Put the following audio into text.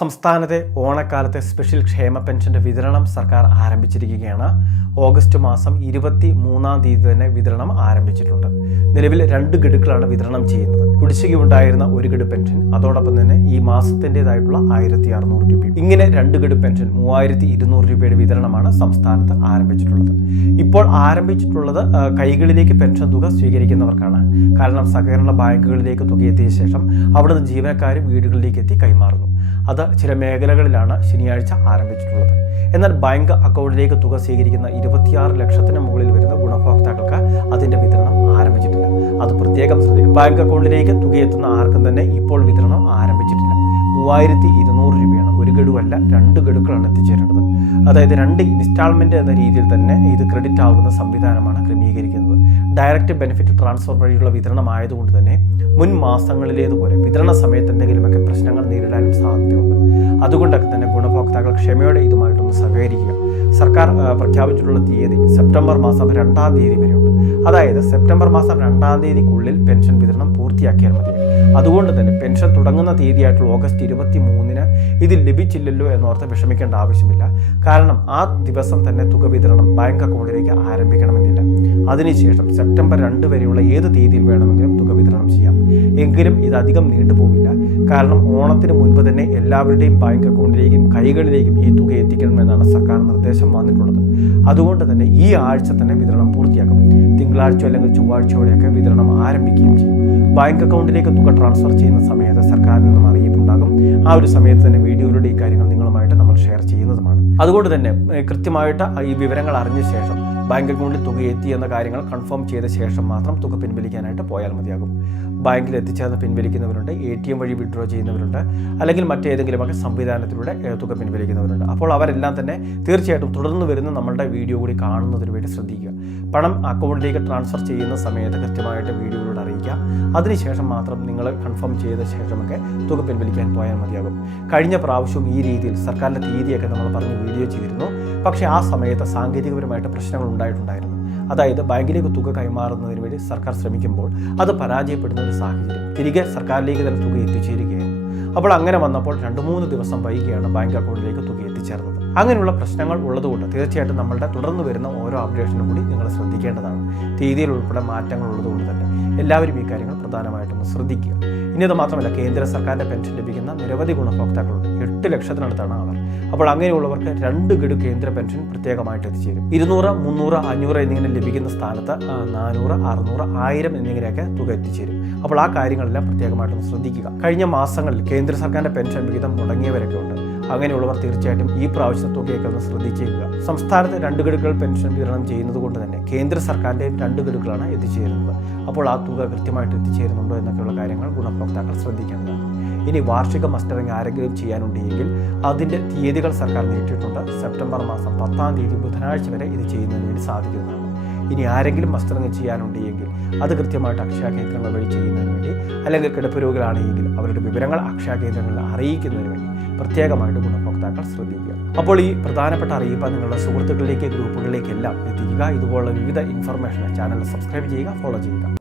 സംസ്ഥാനത്തെ ഓണക്കാലത്തെ സ്പെഷ്യൽ ക്ഷേമ പെൻഷന്റെ വിതരണം സർക്കാർ ആരംഭിച്ചിരിക്കുകയാണ്. ഓഗസ്റ്റ് മാസം ഇരുപത്തി മൂന്നാം തീയതി തന്നെ വിതരണം ആരംഭിച്ചിട്ടുണ്ട്. നിലവിൽ രണ്ട് ഗഡുക്കളാണ് വിതരണം ചെയ്യുന്നത്. കുടിശ്ശിക ഉണ്ടായിരുന്ന ഒരു ഗഡു പെൻഷൻ അതോടൊപ്പം തന്നെ ഈ മാസത്തിന്റെതായിട്ടുള്ള ആയിരത്തി അറുന്നൂറ് രൂപയും. ഇങ്ങനെ രണ്ട് ഗഡു പെൻഷൻ മൂവായിരത്തി ഇരുന്നൂറ് രൂപയുടെ വിതരണമാണ് സംസ്ഥാനത്ത് ആരംഭിച്ചിട്ടുള്ളത്. ഇപ്പോൾ ആരംഭിച്ചിട്ടുള്ളത് കൈകളിലേക്ക് പെൻഷൻ തുക സ്വീകരിക്കുന്നവർക്കാണ്. കാരണം സഹകരണ ബാങ്കുകളിലേക്ക് തുക എത്തിയ ശേഷം അവിടുന്ന് ജീവനക്കാർ വീടുകളിലേക്ക് എത്തി കൈമാറുന്നു. അത് ചില മേഖലകളിലാണ് ശനിയാഴ്ച ആരംഭിച്ചിട്ടുള്ളത്. എന്നാൽ ബാങ്ക് അക്കൗണ്ടിലേക്ക് തുക സ്വീകരിക്കുന്ന ഇരുപത്തിയാറ് ലക്ഷത്തിന് മുകളിൽ വരുന്ന ഗുണഭോക്താക്കൾക്ക് അതിന്റെ വിതരണം ആരംഭിച്ചിട്ടില്ല. അത് പ്രത്യേകം ശ്രദ്ധിക്കും ബാങ്ക് അക്കൗണ്ടിലേക്ക് തുക എത്തുന്ന ആർക്കും തന്നെ ഇപ്പോൾ വിതരണം ആരംഭിച്ചിട്ടില്ല. മൂവായിരത്തി ഇരുന്നൂറ് രൂപയാണ്. ഒരു ഗഡുവല്ല രണ്ട് ഗഡുക്കളാണ് എത്തിച്ചേരേണ്ടത്. അതായത് രണ്ട് ഇൻസ്റ്റാൾമെന്റ് എന്ന രീതിയിൽ തന്നെ ഇത് ക്രെഡിറ്റ് ആവുന്ന സംവിധാനമാണ് ക്രമീകരിക്കുന്നത്. ഡയറക്റ്റ് ബെനിഫിറ്റ് ട്രാൻസ്ഫർ വഴിയുള്ള വിതരണം ആയതുകൊണ്ട് തന്നെ മുൻ മാസങ്ങളിലേതുപോലെ വിതരണ സമയത്ത് എന്തെങ്കിലുമൊക്കെ പ്രശ്നങ്ങൾ നേരിടാനും സാധ്യതയുണ്ട്. അതുകൊണ്ടൊക്കെ തന്നെ ഗുണഭോക്താക്കൾ ക്ഷമയോടെ ഇതുമായിട്ടൊന്ന് സഹകരിക്കുക. സർക്കാർ പ്രഖ്യാപിച്ചിട്ടുള്ള തീയതി സെപ്റ്റംബർ മാസം രണ്ടാം തീയതി വരെയുണ്ട്. അതായത് സെപ്റ്റംബർ മാസം രണ്ടാം തീയതിക്കുള്ളിൽ പെൻഷൻ വിതരണം പൂർത്തിയാക്കിയാൽ മതി. അതുകൊണ്ട് തന്നെ പെൻഷൻ തുടങ്ങുന്ന തീയതിയായിട്ടുള്ള ഓഗസ്റ്റ് ഇരുപത്തി മൂന്നിന് ഇത് ലഭിച്ചില്ലല്ലോ എന്നോർത്ത് വിഷമിക്കേണ്ട ആവശ്യമില്ല. കാരണം ആ ദിവസം തന്നെ തുക വിതരണം ബാങ്ക് അക്കൗണ്ടിലേക്ക് ആരംഭിക്കണമെന്നില്ല. അതിനുശേഷം സെപ്റ്റംബർ രണ്ട് വരെയുള്ള ഏത് തീയതിയിൽ വേണമെങ്കിലും തുക വിതരണം ചെയ്യാം. എങ്കിലും ഇത് അധികം നീണ്ടുപോകില്ല കാരണം ഓണത്തിന് മുൻപ് തന്നെ എല്ലാവരുടെയും ബാങ്ക് അക്കൗണ്ടിലേക്കും കൈകളിലേക്കും ഈ തുക എത്തിക്കണമെന്നാണ് സർക്കാർ നിർദ്ദേശം വന്നിട്ടുള്ളത്. അതുകൊണ്ട് തന്നെ ഈ ആഴ്ച തന്നെ വിതരണം പൂർത്തിയാക്കും. തിങ്കളാഴ്ച അല്ലെങ്കിൽ ചൊവ്വാഴ്ചയോടെയൊക്കെ വിതരണം ആരംഭിക്കുകയും ചെയ്യും. ബാങ്ക് അക്കൗണ്ടിലേക്ക് തുക ട്രാൻസ്ഫർ ചെയ്യുന്ന സമയത്ത് സർക്കാരിൽ നിന്നും അറിയിപ്പുണ്ടാകും. ആ ഒരു സമയത്ത് തന്നെ വീഡിയോയിലൂടെ ഈ ഷെയർ ചെയ്യുന്നതുമാണ്. അതുകൊണ്ട് തന്നെ കൃത്യമായിട്ട് ഈ വിവരങ്ങൾ അറിഞ്ഞ ശേഷം ബാങ്ക് അക്കൗണ്ടിൽ തുക എത്തി എന്ന കാര്യങ്ങൾ കൺഫേം ചെയ്ത ശേഷം മാത്രം തുക പിൻവലിക്കാനായിട്ട് പോയാൽ മതിയാകും. ബാങ്കിൽ എത്തിച്ചേർന്ന് പിൻവലിക്കുന്നവരുണ്ട് എ ടി എം വഴി വിഡ്രോ ചെയ്യുന്നവരുണ്ട് അല്ലെങ്കിൽ മറ്റേതെങ്കിലുമൊക്കെ സംവിധാനത്തിലൂടെ തുക പിൻവലിക്കുന്നവരുണ്ട്. അപ്പോൾ അവരെല്ലാം തന്നെ തീർച്ചയായിട്ടും തുടർന്ന് വരുന്ന നമ്മളുടെ വീഡിയോ കൂടി കാണുന്നതിന് വേണ്ടി ശ്രദ്ധിക്കുക. പണം അക്കൗണ്ടിലേക്ക് ട്രാൻസ്ഫർ ചെയ്യുന്ന സമയത്ത് കൃത്യമായിട്ട് വീഡിയോയിലൂടെ അറിയിക്കുക. അതിനുശേഷം മാത്രം നിങ്ങൾ കൺഫേം ചെയ്ത ശേഷമൊക്കെ തുക പിൻവലിക്കാൻ പോയാൽ മതിയാകും. കഴിഞ്ഞ പ്രാവശ്യവും ഈ രീതിയിൽ സർക്കാരിന്റെ തീയതിയൊക്കെ നമ്മൾ പറഞ്ഞ് വീഡിയോ ചെയ്തിരുന്നു. പക്ഷേ ആ സമയത്ത് സാങ്കേതികപരമായിട്ട് പ്രശ്നങ്ങൾ ഉണ്ടായിട്ടുണ്ടായിരുന്നു. അതായത് ബാങ്കിലേക്ക് തുക കൈമാറുന്നതിന് വേണ്ടി സർക്കാർ ശ്രമിക്കുമ്പോൾ അത് പരാജയപ്പെടുന്ന ഒരു സാഹചര്യം. തിരികെ സർക്കാരിലേക്ക് തന്നെ തുക എത്തിച്ചേരുകയായിരുന്നു. അപ്പോൾ അങ്ങനെ വന്നപ്പോൾ രണ്ട് മൂന്ന് ദിവസം വൈകിയാണ് ബാങ്ക് അക്കൗണ്ടിലേക്ക് തുക എത്തിച്ചേർന്നത്. അങ്ങനെയുള്ള പ്രശ്നങ്ങൾ ഉള്ളതുകൊണ്ട് തീർച്ചയായിട്ടും നമ്മളുടെ തുടർന്ന് വരുന്ന ഓരോ അപ്ഡേഷനും കൂടി നിങ്ങൾ ശ്രദ്ധിക്കേണ്ടതാണ്. തീയതിയിൽ ഉൾപ്പെടെ മാറ്റങ്ങൾ ഉള്ളതുകൊണ്ട് തന്നെ എല്ലാവരും ഈ കാര്യങ്ങൾ പ്രധാനമായിട്ടും ശ്രദ്ധിക്കുക. ഇനി അത് മാത്രമല്ല കേന്ദ്ര സർക്കാരിന്റെ പെൻഷൻ ലഭിക്കുന്ന നിരവധി ഗുണഭോക്താക്കളുണ്ട് എട്ട് ലക്ഷത്തിനടുത്താണ് അവർ. അപ്പോൾ അങ്ങനെയുള്ളവർക്ക് രണ്ട് ഗഡു കേന്ദ്ര പെൻഷൻ പ്രത്യേകമായിട്ട് എത്തിച്ചേരും. ഇരുന്നൂറ് മുന്നൂറ് അഞ്ഞൂറ് എന്നിങ്ങനെ ലഭിക്കുന്ന സ്ഥാനത്ത് നാനൂറ് അറുന്നൂറ് ആയിരം എന്നിങ്ങനെയൊക്കെ തുക എത്തിച്ചേരും. അപ്പോൾ ആ കാര്യങ്ങളെല്ലാം പ്രത്യേകമായിട്ടും ശ്രദ്ധിക്കുക. കഴിഞ്ഞ മാസങ്ങളിൽ കേന്ദ്ര സർക്കാരിന്റെ പെൻഷൻ വിഹിതം മുടങ്ങിയവരൊക്കെ ഉണ്ട്. അങ്ങനെയുള്ളവർ തീർച്ചയായിട്ടും ഈ പ്രാവശ്യത്തെ തുകയൊക്കെ ഒന്ന് ശ്രദ്ധിച്ചേക്കുക. സംസ്ഥാനത്തെ രണ്ട് ഗഡുക്കൾ പെൻഷൻ വിതരണം ചെയ്യുന്നത് കൊണ്ട് തന്നെ കേന്ദ്ര സർക്കാരിന്റെ രണ്ട് ഗഡുക്കളാണ് എത്തിച്ചേരുന്നത്. അപ്പോൾ ആ തുക കൃത്യമായിട്ട് എത്തിച്ചേരുന്നുണ്ടോ എന്നൊക്കെയുള്ള കാര്യങ്ങൾ ഗുണഭോക്താക്കൾ ശ്രദ്ധിക്കേണ്ടതാണ്. ഇനി വാർഷിക മസ്റ്ററിംഗ് ആരെങ്കിലും ചെയ്യാനുണ്ടെങ്കിൽ അതിന്റെ തീയതികൾ സർക്കാർ നീട്ടിയിട്ടുണ്ട് സെപ്റ്റംബർ മാസം പത്താം തീയതി ബുധനാഴ്ച വരെ ഇത് ചെയ്യുന്നതിന് വേണ്ടി സാധിക്കുന്നതാണ്. ഇനി ആരെങ്കിലും മസ്റ്ററിംഗ് ചെയ്യാനുണ്ടെങ്കിൽ അത് കൃത്യമായിട്ട് അക്ഷയ കേന്ദ്രങ്ങൾ വഴി ചെയ്യുന്നതിന് വേണ്ടി അല്ലെങ്കിൽ കിടപ്പ് രോഗികളാണെങ്കിൽ അവരുടെ വിവരങ്ങൾ അക്ഷയ കേന്ദ്രങ്ങളിൽ അറിയിക്കുന്നതിന് വേണ്ടി പ്രത്യേകമായിട്ട് ഗുണഭോക്താക്കൾ ശ്രദ്ധിക്കുക. അപ്പോൾ ഈ പ്രധാനപ്പെട്ട അറിയിപ്പ് നിങ്ങളുടെ സുഹൃത്തുക്കളിലേക്ക് ഗ്രൂപ്പുകളിലേക്കെല്ലാം എത്തിക്കുക. ഇതുപോലുള്ള വിവിധ ഇൻഫർമേഷൻ ചാനൽ സബ്സ്ക്രൈബ് ചെയ്യുക ഫോളോ ചെയ്യുക.